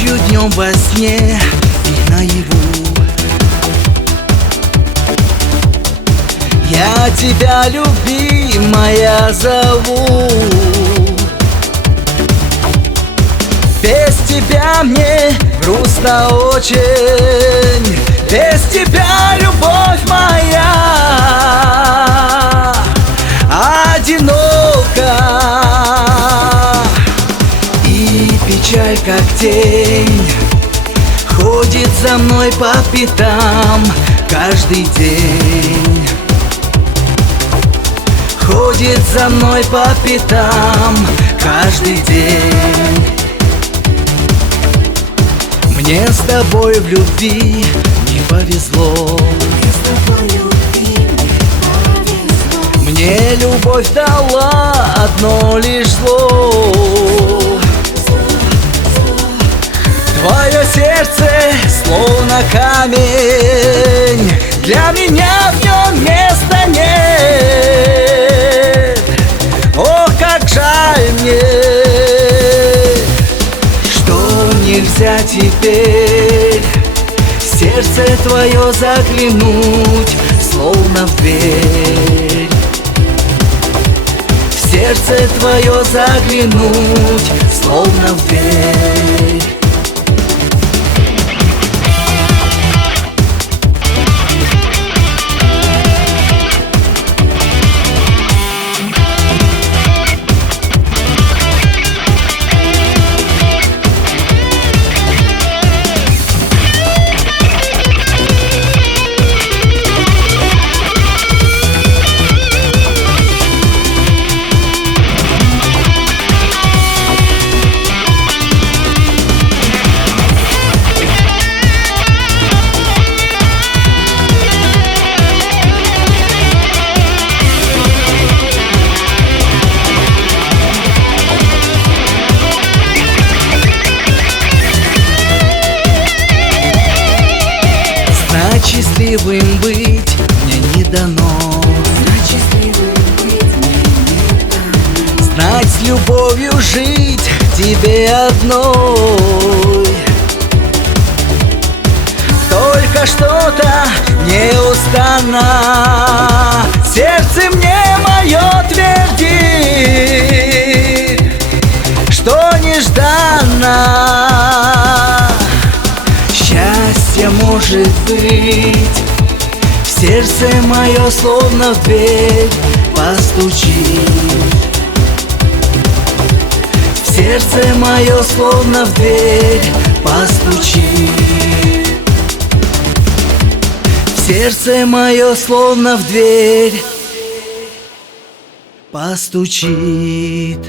Ночью, днем во сне и наяву я тебя, любимая, зову. Без тебя мне грустно очень, без тебя, любовь моя, одинока. И печаль, как тень, ходит за мной по пятам каждый день. Ходит за мной по пятам каждый день. Мне с тобой в любви не повезло. Мне любовь дала одно лишь зло. Твое сердце словно камень, для меня в нем места нет. Ох, как жаль мне, что нельзя теперь в сердце твое заглянуть, словно в дверь. В сердце твое заглянуть, словно в дверь. Счастливым быть мне не дано. Знать с любовью жить тебе одной. Только что-то неустанно сердце мне мое твердит, что нежданно счастье может быть. В сердце мое словно в дверь постучит. В сердце мое словно в дверь постучит. В сердце мое словно в дверь постучит.